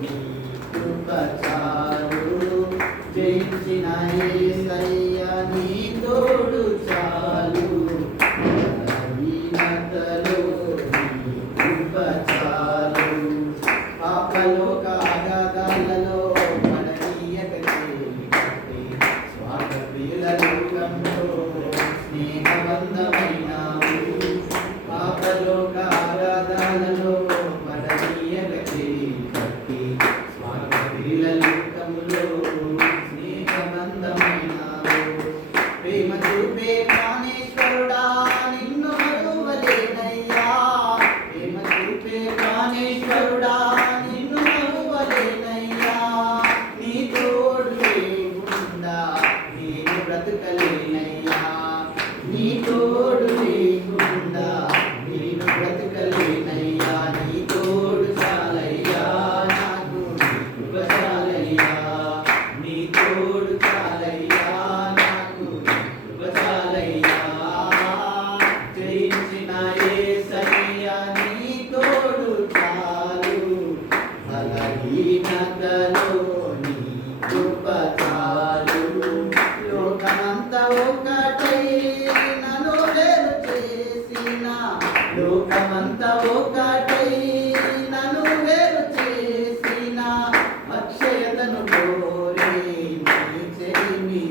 నీ కృప చాలు జయించిన యేసయ్య నీ తోడు చాలు బలహీనతలో నీ కృప చాలు పాపలోక అగాధాలలో మననీయక చేయి కట్టి స్వార్థ ప్రియుల లోకంలో స్నేహబంధమైనావు పాపలోక అగాధాలలో మననీయక చేయి కట్టి స్వార్థ ప్రియుల లోకంలో స్నేహబంధమైనావు ప్రేమ చూపే ప్రాణేశ్వరుడా నిన్ను మరువలేనయ్యా ప్రేమ చూపే ప్రాణేశ్వరుడా నిన్ను మరువలేనయ్యా నీ తోడు లేకుండా నేను బ్రతకలేనయ్యా నీ తోడు లేకుండా నేను బ్రతకలేనయ్యా నీ తోడు చాలయ్యా నాకు నీ కృప చాలయ్యా నీ తోడు చాలయ్యా నాకు నీ కృప చాలయ్యా జయించిన యేసయ్య నీ తోడు చాలు బలహీనతలో నీ కృప చాలు లోకమంతా ఒకటై నన్ను వేరు చేసిన లోకమంతా ఒకటై నన్ను వేరు చేసిన అక్షయతను కోరి నీ చెలిమి